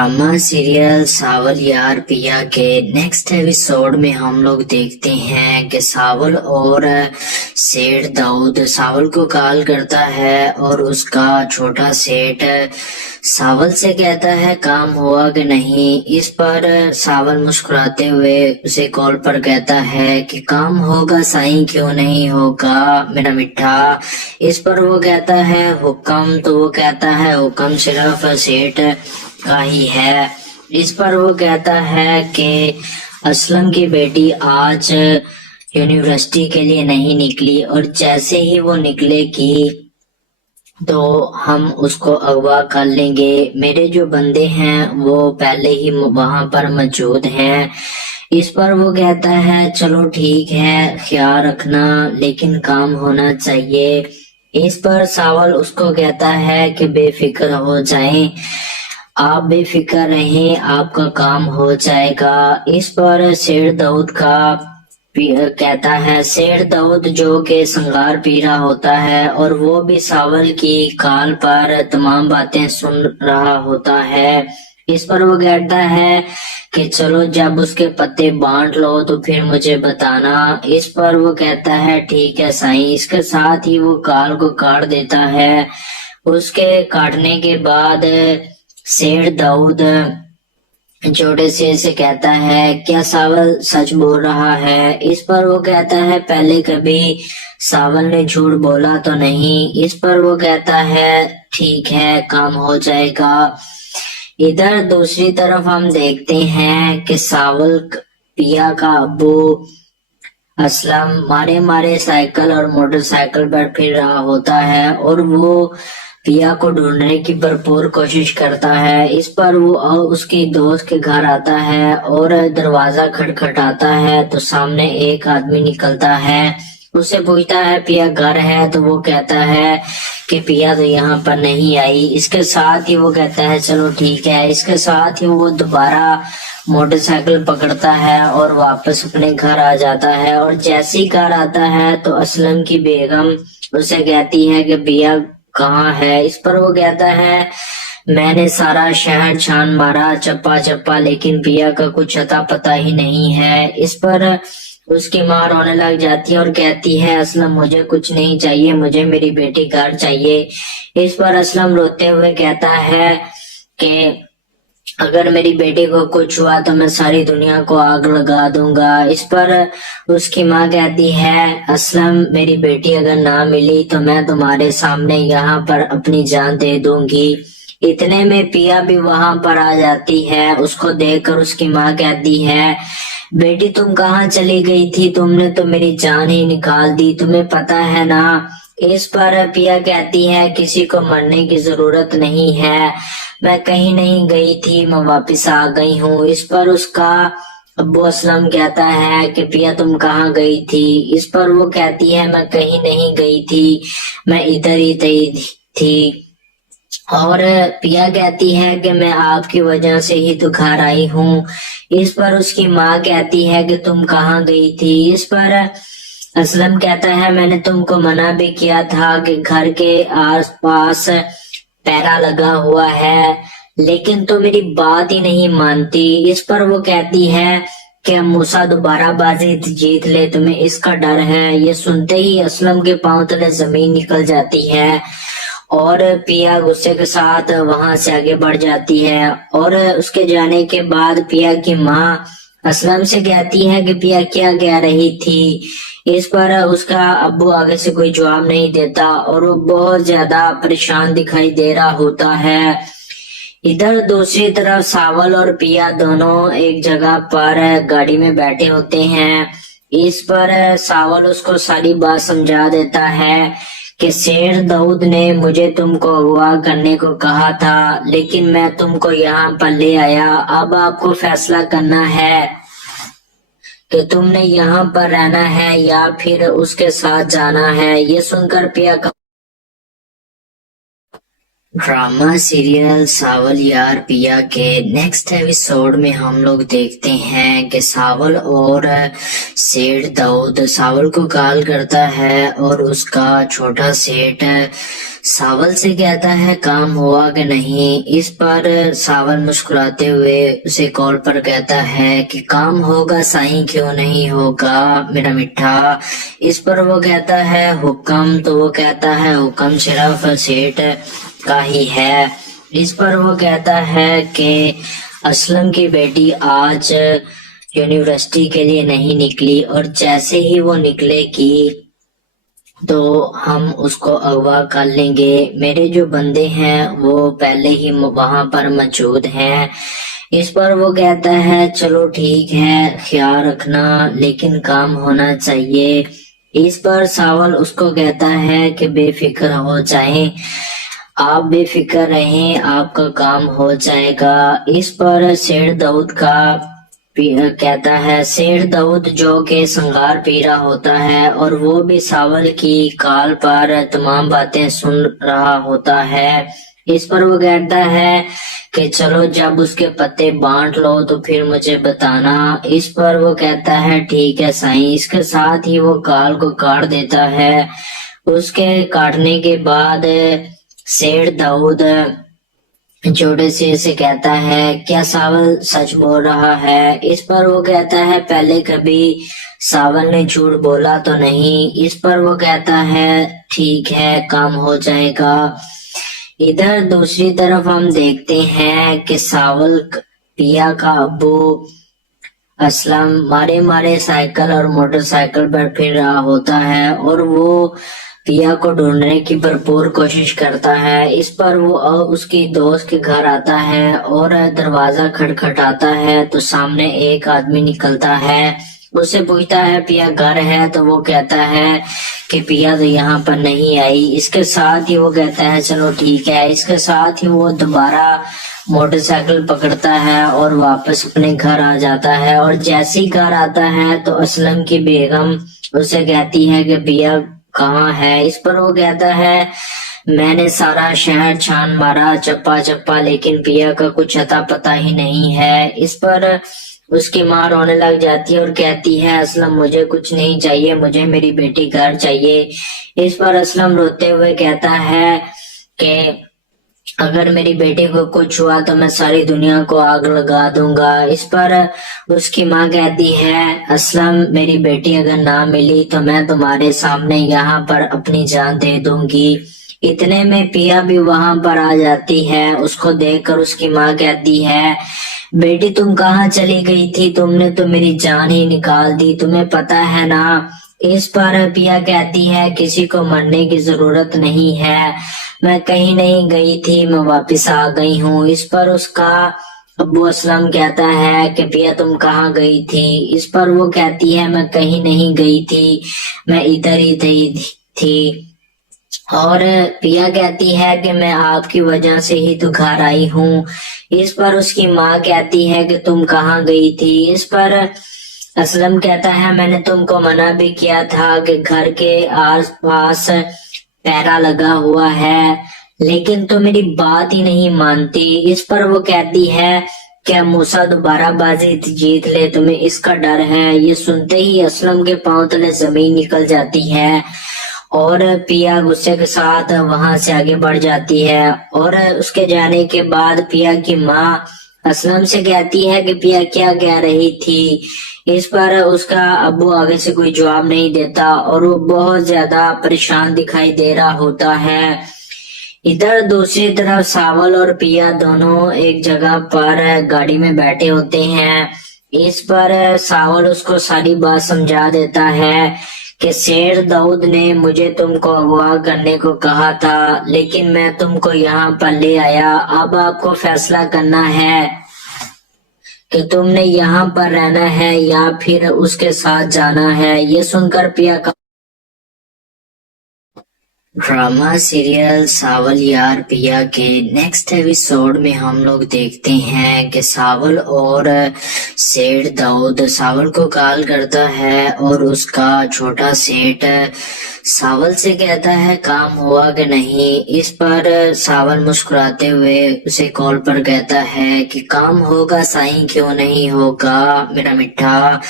Drama serial सावल यार पिया के नेक्स्ट एपिसोड में हम लोग देखते हैं कि सावल और सेठ दाऊद सावल को कॉल करता है और उसका छोटा सेठ सावल से कहता है काम हुआ कि नहीं। इस पर सावल मुस्कुराते हुए उसे कॉल पर कहता है कि काम होगा साईं, क्यों नहीं होगा मेरा मिठा। इस पर वो कहता है हुक्म, तो वो कहता है हुक्म सिर्फ सेठ का ही है। इस पर वो कहता है कि असलम की बेटी आज यूनिवर्सिटी के लिए नहीं निकली और जैसे ही वो निकलेगी तो हम उसको अगवा कर लेंगे। मेरे जो बंदे हैं वो पहले ही वहां पर मौजूद हैं। इस पर वो कहता है चलो ठीक है, ख्याल रखना, लेकिन काम होना चाहिए। इस पर सावल उसको कहता है कि बेफिक्र हो जाएं, आप बेफिक्र रहें, आपका काम हो जाएगा। इस पर शेर दाऊद का कहता है, शेर दाऊद जो के संगार पी रहा होता है और वो भी सावल की कॉल पर तमाम बातें सुन रहा होता है। इस पर वो कहता है कि चलो जब उसके पत्ते बांट लो तो फिर मुझे बताना। इस पर वो कहता है ठीक है साईं। इसके साथ ही वो कॉल को काट देता है। उसके काटने के बाद शेर दाऊद छोटे से कहता है क्या सावल सच बोल रहा है। इस पर वो कहता है पहले कभी सावल ने झूठ बोला तो नहीं। इस पर वो कहता है ठीक है, काम हो जाएगा। इधर दूसरी तरफ हम देखते हैं कि सावल पिया का अब्बू असलम मारे मारे साइकिल और मोटरसाइकिल पर फिर रहा होता है और वो पिया को ढूंढने की भरपूर कोशिश करता है। इस पर वो उसकी दोस्त के घर आता है और दरवाजा खटखटाता है तो सामने एक आदमी निकलता है। उससे पूछता है पिया घर है, तो वो कहता है कि पिया तो यहाँ पर नहीं आई। इसके साथ ही वो कहता है चलो ठीक है। इसके साथ ही वो दोबारा मोटरसाइकिल पकड़ता है और वापस अपने घर आ जाता है। और जैसे ही घर आता है तो असलम की बेगम उसे कहती है कि पिया कहाँ है। इस पर वो कहता है मैंने सारा शहर छान मारा चप्पा चप्पा, लेकिन पिया का कुछ अता पता ही नहीं है। इस पर उसकी माँ रोने लग जाती है और कहती है असलम मुझे कुछ नहीं चाहिए, मुझे मेरी बेटी घर चाहिए। इस पर असलम रोते हुए कहता है कि अगर मेरी बेटी को कुछ हुआ तो मैं सारी दुनिया को आग लगा दूंगा। इस पर उसकी माँ कहती है असलम मेरी बेटी अगर ना मिली तो मैं तुम्हारे सामने यहाँ पर अपनी जान दे दूंगी। इतने में पिया भी वहां पर आ जाती है। उसको देखकर उसकी माँ कहती है बेटी तुम कहाँ चली गई थी, तुमने तो मेरी जान ही निकाल दी, तुम्हें पता है ना। इस पर पिया कहती है किसी को मरने की जरूरत नहीं है, मैं कहीं नहीं गई थी, मैं वापस आ गई हूँ। इस पर उसका अब्बू असलम कहता है कि पिया तुम कहाँ गई थी। इस पर वो कहती है मैं कहीं नहीं गई थी, मैं इधर ही थी। और पिया कहती है कि मैं आपकी वजह से ही तो घर आई हूँ। इस पर उसकी माँ कहती है कि तुम कहाँ गई थी। इस पर असलम कहता है मैंने तुमको मना भी किया था कि घर के आसपास पैरा लगा हुआ है, लेकिन तो मेरी बात ही नहीं मानती। इस पर वो कहती है कि मूसा दोबारा बाजी जीत ले, तुम्हें इसका डर है। ये सुनते ही असलम के पांव तले जमीन निकल जाती है और पिया गुस्से के साथ वहां से आगे बढ़ जाती है। और उसके जाने के बाद पिया की माँ असलम से कहती है कि पिया क्या कह रही थी। इस पर उसका अब्बू आगे से कोई जवाब नहीं देता और वो बहुत ज्यादा परेशान दिखाई दे रहा होता है। इधर दूसरी तरफ सावल और पिया दोनों एक जगह पर गाड़ी में बैठे होते हैं। इस पर सावल उसको सारी बात समझा देता है कि शेर दाऊद ने मुझे तुमको अगवा करने को कहा था, लेकिन मैं तुमको यहाँ पर ले आया। अब आपको फैसला करना है कि तुमने यहाँ पर रहना है या फिर उसके साथ जाना है। ये सुनकर पिया ड्रामा सीरियल सावल यार पिया के नेक्स्ट एपिसोड में हम लोग देखते हैं कि सावल और सेठ दाऊद सावल को कॉल करता है और उसका छोटा सेठ सावल से कहता है काम हुआ कि नहीं। इस पर सावल मुस्कुराते हुए उसे कॉल पर कहता है कि काम होगा साईं, क्यों नहीं होगा मेरा मिठा। इस पर वो कहता है हुक्म, तो वो कहता है हुक्म सिर्फ सेठ का ही है। इस पर वो कहता है कि असलम की बेटी आज यूनिवर्सिटी के लिए नहीं निकली और जैसे ही वो निकलेगी तो हम उसको अगवा कर लेंगे। मेरे जो बंदे हैं वो पहले ही वहां पर मौजूद हैं। इस पर वो कहता है चलो ठीक है, ख्याल रखना, लेकिन काम होना चाहिए। इस पर सावल उसको कहता है कि बेफिक्र हो जाएं, आप बेफिक्र रहें, आपका काम हो जाएगा। इस पर शेर दाऊद का कहता है, शेर दाऊद जो के संगार पी रहा होता है और वो भी सावल की कॉल पर तमाम बातें सुन रहा होता है। इस पर वो कहता है कि चलो जब उसके पत्ते बांट लो तो फिर मुझे बताना। इस पर वो कहता है ठीक है साईं। इसके साथ ही वो कॉल को काट देता है। उसके काटने के बाद शेर दाऊद छोटे से कहता है क्या सावल सच बोल रहा है। इस पर वो कहता है पहले कभी सावल ने झूठ बोला तो नहीं। इस पर वो कहता है ठीक है, काम हो जाएगा। इधर दूसरी तरफ हम देखते हैं कि सावल पिया का अब्बू असलम मारे मारे साइकिल और मोटरसाइकिल पर फिर रहा होता है और वो पिया को ढूंढने की भरपूर कोशिश करता है। इस पर वो उसकी दोस्त के घर आता है और दरवाजा खटखटाता है तो सामने एक आदमी निकलता है। उससे पूछता है पिया घर है, तो वो कहता है कि पिया तो यहाँ पर नहीं आई। इसके साथ ही वो कहता है चलो ठीक है। इसके साथ ही वो दोबारा मोटरसाइकिल पकड़ता है और वापस अपने घर आ जाता है। और जैसे ही घर आता है तो असलम की बेगम उसे कहती है कि पिया कहाँ है। इस पर वो कहता है मैंने सारा शहर छान मारा चप्पा चप्पा, लेकिन पिया का कुछ अता पता ही नहीं है। इस पर उसकी माँ रोने लग जाती है और कहती है असलम मुझे कुछ नहीं चाहिए, मुझे मेरी बेटी घर चाहिए। इस पर असलम रोते हुए कहता है कि अगर मेरी बेटी को कुछ हुआ तो मैं सारी दुनिया को आग लगा दूंगा। इस पर उसकी माँ कहती है असलम मेरी बेटी अगर ना मिली तो मैं तुम्हारे सामने यहाँ पर अपनी जान दे दूंगी। इतने में पिया भी वहां पर आ जाती है। उसको देखकर उसकी माँ कहती है बेटी तुम कहाँ चली गई थी, तुमने तो मेरी जान ही निकाल दी, तुम्हें पता है ना। इस पर पिया कहती है किसी को मरने की जरूरत नहीं है, मैं कहीं नहीं गई थी, मैं वापस आ गई हूँ। इस पर उसका अब्बू असलम कहता है कि पिया तुम कहाँ गई थी। इस पर वो कहती है मैं कहीं नहीं गई थी, मैं इधर ही थी। और पिया कहती है कि मैं आपकी वजह से ही तो घर आई हूँ। इस पर उसकी माँ कहती है कि तुम कहाँ गई थी। इस पर असलम कहता है मैंने तुमको मना भी किया था कि घर के आस पास पैरा लगा हुआ है, लेकिन तुम मेरी बात ही नहीं मानती। इस पर वो कहती है क्या मूसा दोबारा बाजी जीत ले, तुम्हें इसका डर है। ये सुनते ही असलम के पांव तले जमीन निकल जाती है और पिया गुस्से के साथ वहां से आगे बढ़ जाती है। और उसके जाने के बाद पिया की माँ असलम से कहती है कि पिया क्या कह रही थी। इस पर उसका अब्बू आगे से कोई जवाब नहीं देता और वो बहुत ज्यादा परेशान दिखाई दे रहा होता है। इधर दूसरी तरफ सावल और पिया दोनों एक जगह पर गाड़ी में बैठे होते हैं। इस पर सावल उसको सारी बात समझा देता है कि शेर दाऊद ने मुझे तुमको अगवा करने को कहा था, लेकिन मैं तुमको यहाँ पर ले आया। अब आपको फैसला करना है कि तुमने यहाँ पर रहना है या फिर उसके साथ जाना है। ये सुनकर पिया ड्रामा सीरियल सावल यार पिया के नेक्स्ट एपिसोड में हम लोग देखते हैं कि सावल और सेठ दाऊद सावल को कॉल करता है और उसका छोटा सेठ सावल से कहता है काम हुआ कि नहीं। इस पर सावल मुस्कुराते हुए उसे कॉल पर कहता है कि काम होगा साईं, क्यों नहीं होगा मेरा मिठा।